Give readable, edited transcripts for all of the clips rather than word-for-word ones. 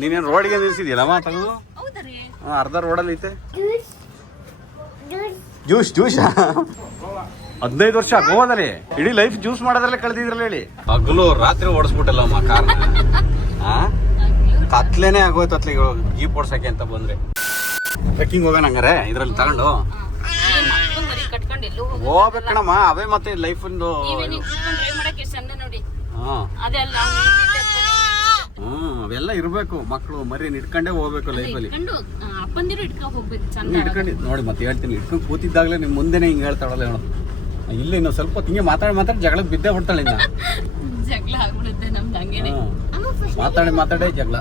ನೀನೇನು ರೋಡ್ಗೆ ನಿಲ್ಸಿದ್ಯಲ್ಲಮ್ಮ ತಗೋ ಅರ್ಧ ರೋಡಲ್ಲಿ ಐತೆ ಜ್ಯೂಸ್ 15 ವರ್ಷ ಗೋವಾದಲ್ಲಿ ಇಡೀ ಲೈಫ್ ಜ್ಯೂಸ್ ಮಾಡೋದ್ರಲ್ಲೇ ಕಳೆದಿದ್ರಲ್ಲ ಹೇಳಿ ಹಗಲು ರಾತ್ರಿ ಓಡಿಸ್ಬಿಟ್ಟಲ್ಲಮ್ಮ ಕಾರ್ನ ಕತ್ಲೇನೆ ಆಗೋಯ್ತು ಅತ್ಲಿಗೆ ಜೀಪ್ ಓಡ್ಸಕ್ಕೆ ಅಂತ ಬಂದ್ರೆ ಟ್ರೆಕ್ಕಿಂಗ್ ಹೋಗೋಣ ಹಂಗಾರೆ ಇದ್ರಲ್ಲಿ ತಗೊಂಡು ಹೋಗ್ಬೇಕಣಮ್ಮ ಅವೇ ಮತ್ತೆ ಲೈಫ್ ಅವೆಲ್ಲ ಇರ್ಬೇಕು ಮಕ್ಕಳು ಮರಿ ಇಟ್ಕೊಂಡೇ ಹೋಗ್ಬೇಕು ಲೈಫಲ್ಲಿ ಇಟ್ಕೊಂಡು ನೋಡಿ ಮತ್ತೆ ಹೇಳ್ತೀನಿ ಇಟ್ಕೊಂಡು ಕೂತಿದ್ದಾಗಲೇ ನಿಮ್ ಮುಂದೆನೆ ಹಿಂಗೆ ಹೇಳ್ತಾಳಲ್ಲ ಹೇಳು ಇಲ್ಲಿ ಇನ್ನೂ ಸ್ವಲ್ಪ ಹಿಂಗೆ ಮಾತಾಡಿ ಜಗಳಕ್ಕೆ ಬಿದ್ದೇ ಬಿಡ್ತಾಳೆ ಇನ್ನ ಜಗಳ ಆಗ್ಬಿಡುತ್ತೆ ನಮ್ದು ಹಂಗೇನೆ ಮಾತಾಡಿ ಜಗಳ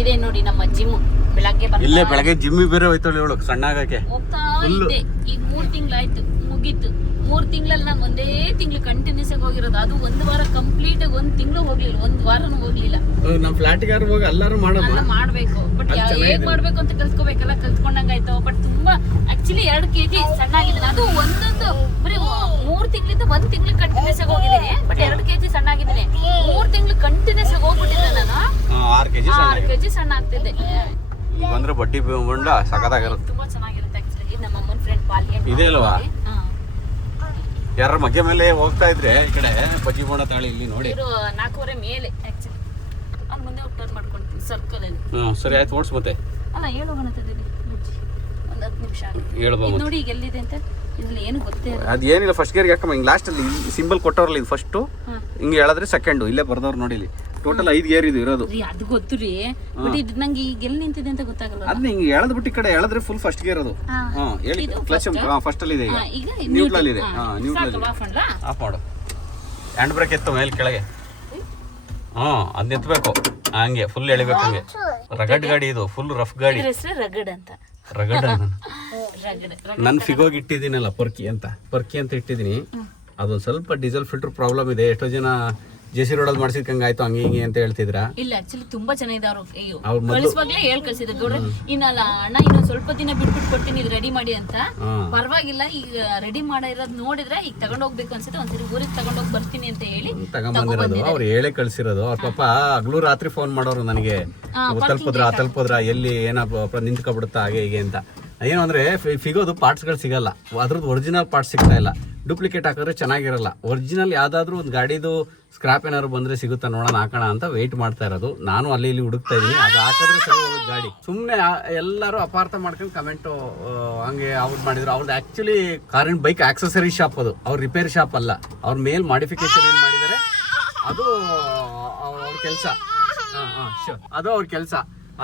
ಇದೆ ನೋಡಿ ನಮ್ಮ ಜಿಮ್ ಬೆಳಗ್ಗೆ ಇಲ್ಲೇ ಬೆಳಗ್ಗೆ ಜಿಮ್ಮಿಗೆ ಬೇರೆ ಹೋಯ್ತಾಳೆ ಹೇಳು ಸಣ್ಣ ಆಗಕ್ಕೆ ಹೋಗ್ತಾ ಇದ್ದೆ ಈಗ 3 ತಿಂಗಳಾಯ್ತು ಮುಗೀತು 3 ತಿಂಗಳಲ್ಲಿ ನಾನು ಒಂದೇ ತಿಂಗಳು ಕಂಟಿನ್ಯೂಸ್ ಆಗಿ ಹೋಗಿರೋದು ಅದು 1 ವಾರ ಕಂಪ್ಲೀಟ್ ಆಗಿ 1 ತಿಂಗಳು ಹೋಗ್ಲಿಲ್ಲ 1 ವಾರನೂ ಹೋಗ್ಲಿಲ್ಲ ನಮ್ಮ ಫ್ಲಾಟ್ಗಾರು ಹೋಗಿ ಎಲ್ಲರೂ ಮಾಡ್ಬೇಕು ಬಟ್ ಹೇಗ್ ಮಾಡ್ಬೇಕು ಅಂತ ಕಲ್ತ್ಕೋಬೇಕಲ್ಲ ಕಲ್ತ್ಕೊಂಡಂಗಾಯ್ತು ಬಟ್ ತುಂಬಾ ಆಕ್ಚುಲಿ 2 kg ಸಣ್ಣ ಆಗಿದ್ದೀನಿ ಅದು ಒಂದೊಂದು ಬರೀ 3 ತಿಂಗಳಿಂದ 1 ತಿಂಗಳು ಕಂಟಿನ್ಯೂಸ್ ಆಗಿ ಹೋಗಿದ್ದೀನಿ ಬಟ್ 2 kg ಸಣ್ಣ ಆಗಿದ್ದೀನಿ 3 ತಿಂಗಳು ಕಂಟಿನ್ಯೂಸ್ ಆಗಿ ಹೋಗ್ಬಿಟ್ಟಿದ್ದೆ ನಾನು 6 kg ಸಣ್ಣ ಆಗ್ತಿದ್ದೆ ಬಂದ್ರೆ ಬಡ್ಡಿ ಬಂಡ ಸಖತ್ತಾಗಿರುತ್ತೆ ತುಂಬಾ ಚೆನ್ನಾಗಿರುತ್ತೆ ಆಕ್ಚುಲಿ ನಮ್ಮ ಅಮ್ಮನ ಫ್ರೆಂಡ್ ಪಾಲ್ಯ ಇದೆ ಅಲ್ವಾ ಯಾರ ಮಗ್ಗೆ ಮೇಲೆ ಹೋಗ್ತಾ ಇದ್ರೆ ಈ ಕಡೆ ಬಜ್ಜಿ ಬೋಂಡ ತಾಳಿ ಇಲ್ಲಿ ನೋಡಿ 4:15 ಮೇಲೆ ಆಕ್ಚುಲಿ ಅಲ್ಲಿ ಮುಂದೆ ಟರ್ನ್ ಮಾಡ್ಕೊಂತೀನಿ ಸರ್ಕಲ್ ಅಲ್ಲಿ ಸರಿ ಆಯ್ತು ಓಡಿಸ್ ಮತ್ತೆ ಅಲ್ಲ ಹೇಳು ಗಣತಿದ್ದೀನಿ ಒಂದು 10 ನಿಮಿಷ ಹೇಳ್ಬೋದು ನೋಡಿ ಈಗ ಎಲ್ಲಿದೆ ಅಂತ ಇದ್ರಲ್ಲಿ ಏನು ಗೊತ್ತೇ ಇಲ್ಲ ಅದು ಏನಿಲ್ಲ ಫಸ್ಟ್ ಗೇರ್ಗೆ ಹಾಕಮ್ಮ ಹಿಂಗೆ ಲಾಸ್ಟ್ ಅಲ್ಲಿ ಸಿಂಬಲ್ ಕೊಟ್ಟವ್ರಲ್ಲ ಇದು ಫಸ್ಟು ಹಿಂಗೆ ಹೇಳಿದ್ರೆ ಸೆಕೆಂಡು ಇಲ್ಲೇ ಬರ್ದವ್ರು ನೋಡಿ ಇಲ್ಲಿ ಟೋಟಲ್ 5 ಗೇರ್ ಇದು ಇರೋದು ಅದು ಗೊತ್ತು ರೀ ಬಟ್ ಇದು ನಂಗೆ ಈಗ ಎಲ್ಲಿ ನಿಂತಿದೆ ಅಂತ ಗೊತ್ತಾಗಲ್ಲ ಅದನ್ನ ಹಿಂಗೆ ಎಳೆದ್ಬಿಟ್ಟು ಈ ಕಡೆ ಎಳೆದ್ರೆ ಫುಲ್ ಫಸ್ಟ್ ಗೇರ್ ಅದು ಹೇಳಿ ಕ್ಲಚ್ ಫಸ್ಟ್ ಅಲ್ಲಿ ಇದೆ ಈಗ ನ್ಯೂಟ್ರಲ್ ಇದೆ ನ್ಯೂಟ್ರಲ್ ಆಫ್ ಮಾಡು ಹ್ಯಾಂಡ್ ಬ್ರೇಕ್ ಎತ್ತು ಮೇಲೆ ಕೆಳಗೆ ಅದನ್ನ ಎತ್ತಬೇಕು ಹಂಗೆ ಫುಲ್ ಎಳಿಬೇಕು ಹಂಗೆ ರಗಡ್ ಗಾಡಿ ಇದು ಫುಲ್ ರಫ್ ಗಾಡಿ ರಗಡ್ ಅಂತ ರಗಡ್ ನನ್ನ ಫಿಗೋಗಿ ಇಟ್ಟಿದ್ದೀನಲ್ಲ ಪರ್ಕಿ ಅಂತ ಇಟ್ಟಿದ್ದೀನಿ ಅದೊಂದು ಸ್ವಲ್ಪ ಡೀಸೆಲ್ ಫಿಲ್ಟರ್ ಪ್ರಾಬ್ಲಮ್ ಇದೆ ಎಷ್ಟೋ ಜನ ಜೆಸಿ ರೋಡಲ್ಲಿ ಮಾಡ್ಸಿದ್ಕಂಗೆ ಆಯ್ತು ಹಂಗೆ ಹಿಂಗೆ ಅಂತ ಹೇಳ್ತಿದ್ರ ಇಲ್ಲ ಆಕ್ಚುಲಿ ತುಂಬಾ ಚೆನ್ನಾಗಿದೆ ಅವ್ರು ಕಳಿಸುವಾಗ್ಲೇ ಕಳ್ಸಿದ್ರು ಗೌಡ್ರೆ ಇನ್ನಲ್ಲ ಅಣ್ಣ ಇನ್ನೊಂದ್ ಸ್ವಲ್ಪ ದಿನ ಬಿಟ್ಬಿಟ್ಟು ಕೊಡ್ತೀನಿ ಇದು ರೆಡಿ ಮಾಡಿ ಅಂತ ಪರವಾಗಿಲ್ಲ ಈಗ ರೆಡಿ ಮಾಡಿರೋದ್ ನೋಡಿದ್ರೆ ಈಗ ತಗೊಂಡೋಗ್ಬೇಕು ಅನ್ಸುತ್ತೆ ಒಂದ್ಸರಿ ಊರಿಗೆ ತಗೊಂಡೋಗಿ ಬರ್ತೀನಿ ಅಂತ ಹೇಳಿ ತಗೊಂಡ್ಬಂದಿರೋದು ಅವ್ರು ಹೇಳೇ ಕಳ್ಸಿರೋದು ಅವ್ರ ಪಾಪ ಹಗ್ಲು ರಾತ್ರಿ ಫೋನ್ ಮಾಡೋರು ನನಗೆ ತಲುಪೋದ್ರ ಎಲ್ಲಿ ಏನಾಗ ನಿಂತ್ಕೊಬಿಡುತ್ತಾ ಹಾಗೆ ಹೀಗೆ ಅಂತ ಏನು ಅಂದ್ರೆ ಫಿಗೋದು ಪಾರ್ಟ್ಸ್ಗಳು ಸಿಗಲ್ಲ ಅದ್ರದ್ದು ಒರಿಜಿನಲ್ ಪಾರ್ಟ್ಸ್ ಸಿಗ್ತಾ ಇಲ್ಲ ಡೂಪ್ಲಿಕೇಟ್ ಹಾಕಿದ್ರೆ ಚೆನ್ನಾಗಿರಲ್ಲ ಒರಿಜಿನಲ್ ಯಾವ್ದಾದ್ರು ಒಂದು ಗಾಡಿದು ಸ್ಕ್ರಾಪ್ ಏನಾದ್ರು ಬಂದ್ರೆ ಸಿಗುತ್ತಾ ನೋಡೋಣ ಹಾಕೋಣ ಅಂತ ವೆಯ್ಟ್ ಮಾಡ್ತಾ ಇರೋದು ನಾನು ಅಲ್ಲಿ ಇಲ್ಲಿ ಹುಡುಕ್ತಾ ಇದೀನಿ ಅದು ಹಾಕಿದ್ರೆ ಸರಿ ಹೋಗೋದು ಗಾಡಿ ಸುಮ್ಮನೆ ಎಲ್ಲರೂ ಅಪಾರ್ಥ ಮಾಡ್ಕೊಂಡು ಕಮೆಂಟು ಹಂಗೆ ಅವ್ರು ಮಾಡಿದ್ರು ಅವ್ರದ್ದು ಆಕ್ಚುಲಿ ಕಾರಿನ ಬೈಕ್ ಆಕ್ಸೆಸರಿ ಶಾಪ್ ಅದು ಅವ್ರ ರಿಪೇರಿ ಶಾಪ್ ಅಲ್ಲ ಅವ್ರ ಮೇಲ್ ಮಾಡಿಫಿಕೇಶನ್ ಏನ್ ಮಾಡಿದ್ದಾರೆ ಅದು ಅವ್ರ ಕೆಲಸ ಅದು ಅವ್ರ ಕೆಲಸ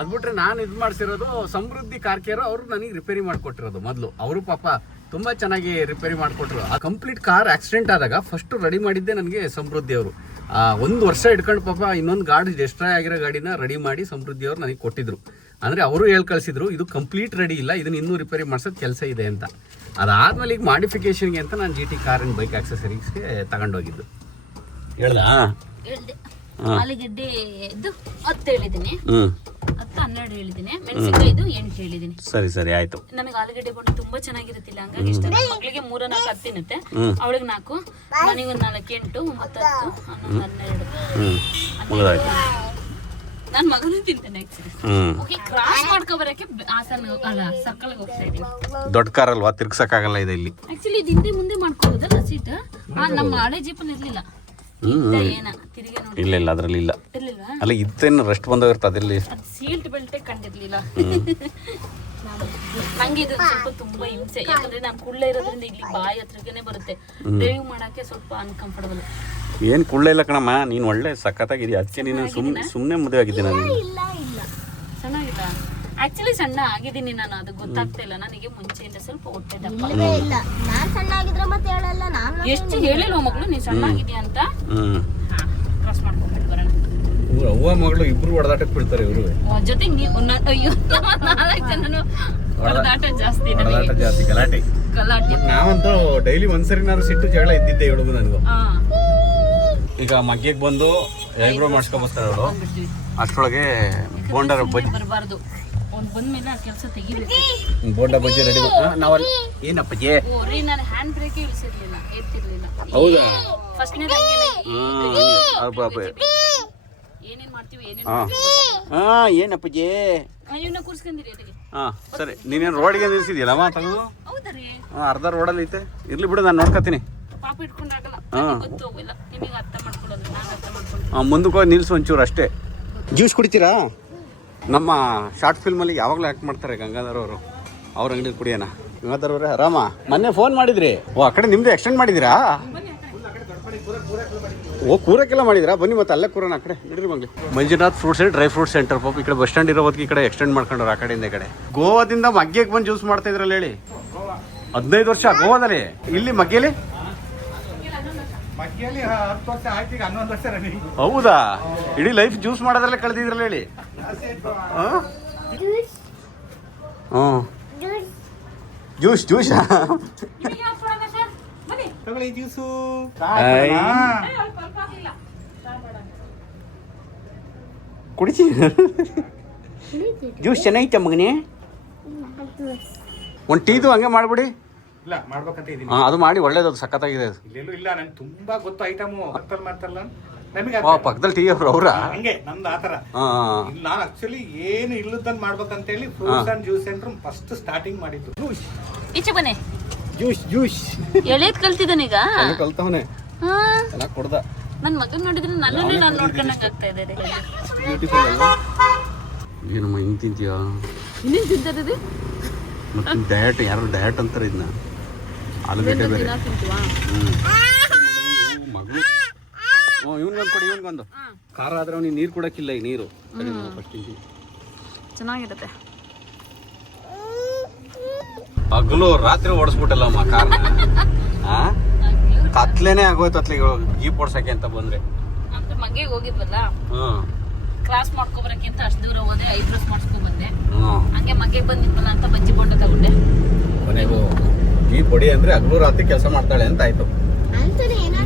ಅದ್ಬಿಟ್ರೆ ನಾನು ಇದು ಮಾಡಿಸಿರೋದು ಸಮೃದ್ಧಿ ಕಾರ್ ಕೇರ್ ಅವರು ನನಗೆ ರಿಪೇರಿ ಮಾಡಿಕೊಟ್ಟಿರೋದು ಮೊದಲು ಅವರು ಪಾಪ ತುಂಬಾ ಚೆನ್ನಾಗಿ ರಿಪೇರಿ ಮಾಡಿಕೊಟ್ರು ಆ ಕಂಪ್ಲೀಟ್ ಕಾರ್ ಆಕ್ಸಿಡೆಂಟ್ ಆದಾಗ ಫಸ್ಟ್ ರೆಡಿ ಮಾಡಿದ್ದೆ ನನಗೆ ಸಮೃದ್ಧಿ ಅವರು 1 ವರ್ಷ ಇಟ್ಕೊಂಡು ಪಾಪ ಇನ್ನೊಂದು ಗಾಡಿ ಡಿಸ್ಟ್ರಾಯ್ ಆಗಿರೋ ಗಾಡಿನ ರೆಡಿ ಮಾಡಿ ಸಮೃದ್ಧಿ ಅವ್ರು ನನಗೆ ಕೊಟ್ಟಿದ್ರು ಅಂದ್ರೆ ಅವರು ಹೇಳಿ ಕಳಿಸಿದ್ರು ಇದು ಕಂಪ್ಲೀಟ್ ರೆಡಿ ಇಲ್ಲ ಇದನ್ನ ಇನ್ನೂ ರಿಪೇರಿ ಮಾಡ್ಸೋದು ಕೆಲಸ ಇದೆ ಅಂತ ಅದಾದ್ಮೇಲೆ ಈಗ ಮಾಡಿಫಿಕೇಶನ್ಗೆ ಅಂತ ನಾನು GT ಕಾರ್ ಅಂಡ್ ಬೈಕ್ ಆಕ್ಸೆಸರೀಸ್ಗೆ ತಗೊಂಡೋಗಿದ್ದು ಹೇಳ್ದಾ ಆಲೂಗಡ್ಡೆ 10 ಹೇಳಿದ್ದೀನಿ 10-12 ಹೇಳಿದ್ದೀನಿ ಮೆಣಸಿನಕಾಯಿದು 8 ಹೇಳಿದ್ದೀನಿ ಸರಿ ಆಯ್ತು ನಮಗೆ ಆಲೂಗಡ್ಡೆ ಬೋಂಡ ತುಂಬಾ ಚೆನ್ನಾಗಿರುತ್ತಿಲ್ಲ ಹಂಗಾಗಿ ಇಷ್ಟ ಮಕ್ಕಳಿಗೆ 3-4 10 ತಿನ್ನುತ್ತೆ ಅವಳಿಗೆ 4 ನನಗೆ 4 8 9 10 11 ನನ್ನ ಮಗನೂ ತಿಂತಾನೆ ಆಕ್ಚುಲಿ ಕ್ರಾಸ್ ಮಾಡ್ಕೊ ಬರಕ್ಕೆ ಹಾಸನ ಅಲ್ಲ ಸರ್ಕಲ್ ಹೋಗ್ತಾ ಇದೀನಿ ದೊಡ್ಡ ಕಾರ್ ಅಲ್ವಾ ತಿರ್ಗ್ಸಕ್ಕಾಗಲ್ಲ ಇದೆ ಇಲ್ಲಿ ಆಕ್ಚುಲಿ ಇದು ಹಿಂದೆ ಮುಂದೆ ಮಾಡ್ಕೋಬೋದಲ್ಲ ಸೀಟ್ ನಮ್ಮ ಹಳೆ ಜೀಪಲ್ಲಿ ಇರ್ಲಿಲ್ಲ ಇಲ್ಲ ಅದ್ರಲ್ಲಿ ಇಲ್ಲ ಅಲ್ಲ ಇತ್ತೇನು ರೆಸ್ಟ್ ಬಂದೋಗಿರ್ತ ಅದ್ರಲ್ಲಿ ಸೀಟ್ ಬೆಲ್ಟೇ ಕಂಡಿರ್ಲಿಲ್ಲ ನಂಗೆ ಇದು ಸ್ವಲ್ಪ ತುಂಬಾ ಹಿಂಸೆ ಯಾಕಂದ್ರೆ ನಾನು ಕುಳ್ಳ ಇರೋದ್ರಿಂದ ಇಲ್ಲಿ ಬಾಯಿ ಹತ್ರಕ್ಕೆ ಬರುತ್ತೆ ಡ್ರೈವ್ ಮಾಡಕ್ಕೆ ಸ್ವಲ್ಪ ಅನ್ಕಂಫರ್ಟಬಲ್ ಏನ್ ಕುಳ್ಳ ಇಲ್ಲ ಕಣಮ್ಮ ನೀನ್ ಒಳ್ಳೆ ಸಖತ್ತಾಗಿದೀಯ ಅದಕ್ಕೆ ನೀನು ಸುಮ್ಮನೆ ಮದುವೆ ಆಗಿದ್ದೆ ನಾನು ಇಲ್ಲ ಚೆನ್ನಾಗಿಲ್ಲ ಆಕ್ಚುಲಿ ಸಣ್ಣ ಆಗಿದ್ದೀನಿ ನಾನು ಅದು ಗೊತ್ತಾಗ್ತಾ ಇಲ್ಲ ನನಗೆ ಮುಂಚೆಯಿಂದ ಸ್ವಲ್ಪ ಹೊಟ್ಟೆ ದಪ್ಪ ಇಲ್ಲ ನಾನು ಸಣ್ಣ ಆಗಿದ್ರೆ ಮತ್ತೆ ಹೇಳಲ್ಲ ನಾನು ಎಷ್ಟು ಹೇಳಿಲ್ವ ಮಗಳು ನೀನು ಸಣ್ಣ ಆಗಿದ್ಯಾ ಅಂತ ಕ್ರಾಸ್ ಮಾಡ್ಕೊಂಡ್ಬಿಟ್ಟು ಬರೋಣ ಅವ್ವ ಮಗಳು ಇಬ್ರು ಹೊಡೆದಾಟಕ್ಕೆ ಬಿಡ್ತಾರೆ ಇವರು ಜೊತೆಗೆ ನೀವು ಅಯ್ಯೋ 4 ಜನನು ಹೊಡೆದಾಟ ಜಾಸ್ತಿ ಗಲಾಟೆ ನಾವಂತೂ ಡೈಲಿ ಒಂದ್ಸರಿನಾದ್ರು ಸಿಟ್ಟು ಜಗಳ ಇದ್ದಿದ್ದೆ ಹೇಳುದು ನನಗೂ ಈಗ ಮಗ್ಗೆಗೆ ಬಂದು ಐಬ್ರೋ ಮಾಡಿಸ್ಕೊಬರ್ತಾರೆ ಅವಳು ಅಷ್ಟರೊಳಗೆ ಬೋಂಡ ಬಜ್ಜಿ ಬರಬಾರ್ದು ಅವ್ನು ಬಂದ್ಮೇಲೆ ಆ ಕೆಲಸ ತೆಗಿಬೇಕು ಬೋಂಡ ಬಜ್ಜಿ ರೆಡಿ ನಾವಲ್ಲಿ ಏನಪ್ಪಜ್ಜಿ ರೀ ನಾನು ಹ್ಯಾಂಡ್ ಬ್ರೇಕೇ ಇಳಿಸಿರ್ಲಿಲ್ಲ ಎತ್ತಿರ್ಲಿಲ್ಲ ಹೌದಾ ಫಸ್ಟ್ನೇ ಏನೇನ್ ಮಾಡ್ತೀವಿ ಏನಪ್ಪಜಿ ಇವನ್ನ ಕೂರ್ಸ್ಕೊಂಡಿರಿ ಅದಕ್ಕೆ. ಸರಿ ನೀನೇನು ರೋಡಿಗೆ ನಿಲ್ಸಿದ್ಯಲ್ಲಮ್ಮ ತೆಗೆದು ಹೌದಾ ರೀ? ಅರ್ಧ ರೋಡಲ್ಲಿ ಐತೆ ಇರ್ಲಿ ಬಿಡು ನಾನು ನೋಡ್ಕೊತೀನಿ. ಪಾಪ ಇಟ್ಕೊಂಡಾಗಲ್ಲ ಗೊತ್ತು ಹೋಗಿಲ್ಲ ನಿಮಗೆ ಅರ್ಥ ಮಾಡ್ಕೊಳ್ಳೋದು ನಾನು ಅರ್ಥ ಮಾಡ್ಕೊಂಡು ಮುಂದಕ್ಕೆ ಹೋಗಿ ನಿಲ್ಸು ಒಂಚೂರು ಅಷ್ಟೇ. ಜ್ಯೂಸ್ ಕುಡಿತೀರಾ? ನಮ್ಮ ಶಾರ್ಟ್ ಫಿಲ್ಮಲ್ಲಿ ಯಾವಾಗಲೂ ಆ್ಯಕ್ಟ್ ಮಾಡ್ತಾರೆ ಗಂಗಾಧರ್ ಅವರು. ಅವ್ರ ಅಂಗಡಿ ಕುಡಿಯೋಣ. ಗಂಗಾಧರ್ ಅವರೇ ಆರಾಮ? ಮೊನ್ನೆ ಫೋನ್ ಮಾಡಿದ್ರಿ. ಓ ಆ ಕಡೆ ನಿಮ್ದು ಎಕ್ಸ್ಟೆಂಡ್ ಮಾಡಿದ್ದೀರಾ? ಓ ಕೂರಕ್ಕೆಲ್ಲ ಮಾಡಿದ್ರಾ? ಬನ್ನಿ ಮತ್ತೆ ಅಲ್ಲೇ ಕೂರೋಣ ಆ ಕಡೆ ಬಿಡ್ರಿ Mangli. Manjunath fruits and dry fruit centre ಪಾಪ ಈ ಕಡೆ ಬಸ್ ಸ್ಟ್ಯಾಂಡ್ ಇರೋ ಹೊತ್ತಿಗೆ ಈ ಕಡೆ ಎಕ್ಸ್ಟೆಂಡ್ ಮಾಡ್ಕೊಂಡ್ರು ಆ ಕಡೆಯಿಂದ ಈ ಕಡೆ. ಗೋವಾದಿಂದ ಮಗ್ಗೆಗೆ ಬಂದು ಜ್ಯೂಸ್ ಮಾಡ್ತಾ ಇದ್ರಲ್ಲ ಹೇಳಿ. 15 ವರ್ಷ ಗೋವಾದಲ್ಲಿ. ಇಲ್ಲಿ ಮಗ್ಗೆಲಿ ಹೌದಾ? ಇಡೀ ಲೈಫ್ ಜ್ಯೂಸ್ ಮಾಡೋದ್ರಲ್ಲೇ ಕಳೆದಿದ್ರಲ್ಲ ಹೇಳಿ. ಜ್ಯೂಸ್ ಜ್ಯೂಸ್ ಕುಡಿಸಿ. ಜ್ಯೂಸ್ ಚೆನ್ನಾಗಿತ್ತ ಮಗನೇ? ಒಂದು ಟೀದು ಹಂಗೆ ಮಾಡ್ಬಿಡಿ. ಇಲ್ಲ ಮಾಡ್ಬೇಕಂತ ಇದೀನಿ. ಅದು ಮಾಡಿ ಒಳ್ಳೇದು, ಅದು ಸಖತ್ತಾಗಿದೆ ಅದು. ಇಲ್ಲೆಲ್ಲೂ ಇಲ್ಲ, ನಂಗೆ ತುಂಬಾ ಗೊತ್ತು ಐಟಮು ಪಕ್ಕದಲ್ಲಿ ಮಾಡ್ತಾರಲ್ಲ ನಮಗೆ ಪಕ್ಕದಲ್ಲಿ ಟೀ ಅವ್ರು ಅವ್ರ ಹಂಗೆ ನಮ್ದು ಆತರ. ನಾನು ಆಕ್ಚುಲಿ ಏನು ಇಲ್ಲದನ್ನ ಮಾಡ್ಬೇಕಂತ ಹೇಳಿ fruits and juice centre first starting ಮಾಡಿದ್ದು. ಈಚೆ ಬನ್ನಿ. Juice juice ಎಳೆದ್ ಕಲ್ತಿದ್ದಾನೀಗ. ಕಲ್ತವನೆ ಚೆನ್ನಾಗಿ ಕೊಡ್ದ. ನನ್ನ ಮಗನ್ ನೋಡಿದ್ರೆ ನನ್ನನ್ನೇ ನಾನು ನೋಡ್ಕೊಂಡಂಗ ಆಗ್ತಾ ಇದೆ. ಏನಮ್ಮ ಹಿಂಗ್ ತಿಂತೀಯಾ? ಇನ್ನೇನ್ ತಿಂತಾರದು? ಮತ್ತೆ ಡಯಟ್ ಯಾರು ಡಯಟ್ ಅಂತಾರೆ ಇದನ್ನ. ಆಲೂಗಡ್ಡೆ ಬೇರೆ ಮಗಳು. ಇವನ್ಗೊಂದು ಕೊಡಿ, ಇವನ್ಗೊಂದು. ಖಾರ ಆದ್ರೆ ಅವ್ನಿಗೆ ನೀರು ಕೊಡಕ್ಕಿಲ್ಲ. ಈ ನೀರು ಚೆನ್ನಾಗಿರುತ್ತೆ. ಹಗಲು ರಾತ್ರಿ ಓಡಿಸ್ಬಿಟ್ಟಲ್ಲಮ್ಮ ಕಾರ್ನ. ಕತ್ಲೇನೆ ಆಗೋಯ್ತು ಅತ್ಲಿಗೆ ಜೀಪ್ ಓಡ್ಸಕ್ಕೆ ಅಂತ ಬಂದ್ರೆ. ಮಗ್ಗೆಗೆ ಹೋಗಿದ್ವಲ್ಲ, ಕ್ರಾಸ್ ಮಾಡ್ಕೊಬರಕ್ಕೆ ಅಂತ ಅಷ್ಟು ದೂರ ಹೋದೆ. ಐಬ್ರೋಸ್ ಮಾಡಿಸ್ಕೊ ಬಂದೆ. ಹಂಗೆ ಮಗ್ಗೆಗೆ ಬಂದಿದ್ವಲ್ಲ ಅಂತ ಬಜ್ಜಿ ಬೋಂಡ ತಗೊಂಡೆ. ಕೊನೆಗೂ ಜೀಪ್ ಹೊಡಿ ಅಂದ್ರೆ ಹಗಲು ರಾತ್ರಿ ಕೆಲಸ ಮಾಡ್ತಾಳೆ ಅಂತ ಆಯ್ತು.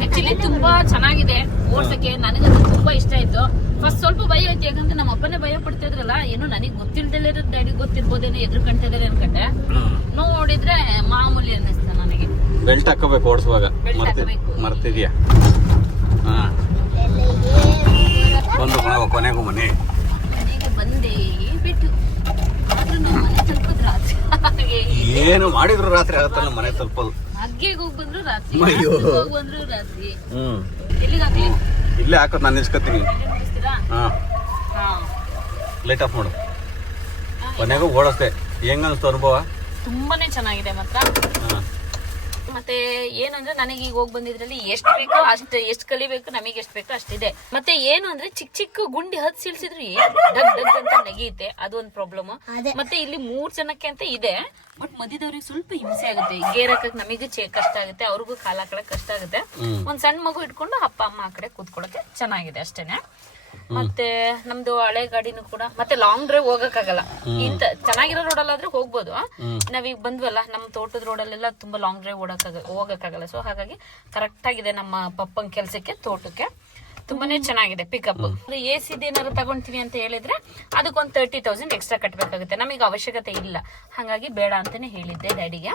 ಆಕ್ಚುಲಿ ತುಂಬಾ ಚೆನ್ನಾಗಿದೆ ಓಡ್ಸಕ್ಕೆ. ನನಗಂತೂ ತುಂಬಾ ಇಷ್ಟ ಆಯ್ತು. ಫಸ್ಟ್ ಸ್ವಲ್ಪ ಭಯ ಆಯ್ತು, ಯಾಕಂದ್ರೆ ನಮ್ಮ ಅಪ್ಪನೇ ಭಯ ಪಡ್ತಾ ಇದ್ರಲ್ಲ. ಏನೋ ನನಗೆ ಗೊತ್ತಿಲ್ದಲೇ ಡ್ಯಾಡಿ ಗೊತ್ತಿರ್ಬೋದೇನೋ ಎದುರು ಕಾಣ್ತಿದ್ದಾರೆ ಅನ್ಕೊಂಡೆ. ನೋಡಿದ್ರೆ ಮಾಮೂಲಿ ಅನ್ನಿಸ್ತು ನನಗೆ. ಬೆಲ್ಟ್ ಹಾಕೋಬೇಕು ಓಡಿಸುವಾಗ. ಮರ್ತಿದ್ಯಾ? ಬಂದು ಕೊನೆಗೂ ಮನೆಗೆ ಬಂದೆ ಬಿಟ್ಟು. ಆದ್ರೂ ನಮ್ಮ ಮನೆ ತಲುಪೋದು ರಾತ್ರಿ. ಏನು ಮಾಡಿದ್ರು ರಾತ್ರಿ ಆಗತ್ತಲ್ಲ ಮನೆ ತಲುಪೋದು. ಮಗ್ಗೆಗೆ ಹೋಗಿ ಬಂದ್ರು ರಾತ್ರಿ, ಹೋಗಿ ಬಂದ್ರು ರಾತ್ರಿ. ಎಲ್ಲಿಗೆ ಹಾಕ್ಲಿ? ಇಲ್ಲೇ ಹಾಕೋದು, ನಾನು ನಿಲ್ಸ್ಕೊತೀನಿ. ಲೈಟ್ ಆಫ್ ಮಾಡು. ಕೊನೆಗೂ ಓಡಿಸ್ದೆ. ಹೆಂಗ ಅನ್ಸ್ತು ಅನುಭವ? ತುಂಬಾನೇ ಚೆನ್ನಾಗಿದೆ ಮಾತ್ರ. ಮತ್ತೆ ಏನಂದ್ರೆ ನನಗೆ ಈಗ ಹೋಗಿ ಬಂದಿದ್ರಲ್ಲಿ ಎಷ್ಟು ಬೇಕೋ ಅಷ್ಟು, ಎಷ್ಟು ಕಲಿಬೇಕು ನಮಗೆ ಎಷ್ಟು ಬೇಕೋ ಅಷ್ಟಿದೆ. ಮತ್ತೆ ಏನು ಅಂದ್ರೆ ಚಿಕ್ಕ ಚಿಕ್ಕ ಗುಂಡಿ ಹತ್ ಸಿಲ್ಸಿದ್ರು ಡಗ್ ಡಗ್ ಅಂತ ನೆಗೆಯುತ್ತೆ. ಅದು ಒಂದು ಪ್ರಾಬ್ಲಮ್. ಮತ್ತೆ ಇಲ್ಲಿ 3 ಜನಕ್ಕೆ ಅಂತ ಇದೆ. ಬಟ್ ಮಧ್ಯದವ್ರಿಗೆ ಸ್ವಲ್ಪ ಹಿಂಸೆ ಆಗುತ್ತೆ. ಗೇರ್ ಹಾಕಕ್ ನಮಗೆ ಕಷ್ಟ ಆಗುತ್ತೆ, ಅವ್ರಿಗೂ ಕಾಲ ಹಾಕಕ್ ಕಷ್ಟ ಆಗುತ್ತೆ. ಒಂದ್ ಸಣ್ಣ ಮಗು ಇಟ್ಕೊಂಡು ಅಪ್ಪ ಅಮ್ಮ ಆ ಕಡೆ ಕೂತ್ಕೊಳ್ಳೋಕೆ ಚೆನ್ನಾಗಿದೆ ಅಷ್ಟೇನೆ. ಮತ್ತೆ ನಮ್ದು ಹಳೆ ಗಾಡಿನೂ ಕೂಡ. ಮತ್ತೆ ಲಾಂಗ್ ಡ್ರೈವ್ ಹೋಗಕ್ಕಾಗಲ್ಲ. ಇಂತ ಚೆನ್ನಾಗಿರೋ ರೋಡಲ್ಲಾದ್ರೆ ಹೋಗ್ಬೋದು. ನಾವೀಗ ಬಂದ್ವಲ್ಲ, ನಮ್ಮ ತೋಟದ ರೋಡಲ್ಲೆಲ್ಲ ತುಂಬಾ ಲಾಂಗ್ ಡ್ರೈವ್ ಹೋಗಕ್ಕಾಗಲ್ಲ. ಸೊ ಹಾಗಾಗಿ ಕರೆಕ್ಟ್ ಆಗಿದೆ ನಮ್ಮ ಪಪ್ಪನ್ ಕೆಲ್ಸಕ್ಕೆ, ತೋಟಕ್ಕೆ. ತುಂಬಾನೇ ಚೆನ್ನಾಗಿದೆ ಪಿಕಪ್. AC ಏನಾದ್ರು ತಗೊಂತೀವಿ ಅಂತ ಹೇಳಿದ್ರೆ ಅದಕ್ಕೊಂದು 30,000 ಎಕ್ಸ್ಟ್ರಾ ಕಟ್ಬೇಕಾಗುತ್ತೆ. ನಮಗೆ ಅವಶ್ಯಕತೆ ಇಲ್ಲ, ಹಾಗಾಗಿ ಬೇಡ ಅಂತಾನೆ ಹೇಳಿದ್ದೆ ಡ್ಯಾಡಿಗೆ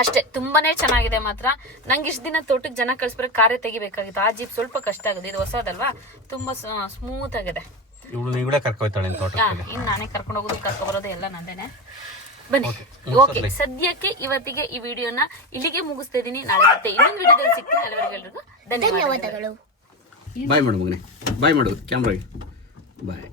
ಅಷ್ಟೇ. ತುಂಬಾನೇ ಚೆನ್ನಾಗಿದೆ ಮಾತ್ರ. ನಂಗೆ ಇಷ್ಟ ದಿನ ತೋಟಕ್ಕೆ ಜನ ಕಳ್ಸ್ಬರಕ್ಕೆ ಕಾರೇ ತೆಗಿಬೇಕಾಗಿತ್ತು. ಆ ಜೀಪ್ ಸ್ವಲ್ಪ ಕಷ್ಟ ಆಗಿದೆ. ಇದು ಹೊಸದಲ್ವಾ, ತುಂಬಾ ಸ್ಮೂತ್ ಆಗಿದೆ. ಇನ್ನು ನಾನೇ ಕರ್ಕೊಂಡು ಹೋಗೋದು ಕರ್ಕೊ ಬರೋದು ಎಲ್ಲ ನಂದೇನೆ. ಬನ್ನಿ. ಓಕೆ, ಸದ್ಯಕ್ಕೆ ಇವತ್ತಿಗೆ ಈ ವಿಡಿಯೋನ ಇಲ್ಲಿಗೆ ಮುಗಿಸ್ತಾ ಇದೀನಿ. ನಾಳೆ ಮತ್ತೆ ಇನ್ನೊಂದು ವಿಡಿಯೋದಲ್ಲಿ ಸಿಗ್ತೀನಿ. ಅಲ್ಲಿವರೆಗೂ ಧನ್ಯವಾದಗಳು. ಬಾಯ್ ಮಾಡು ಮಗನೇ, ಬಾಯ್ ಮಾಡು ಕ್ಯಾಮ್ರಾಗೆ ಬಾಯ್.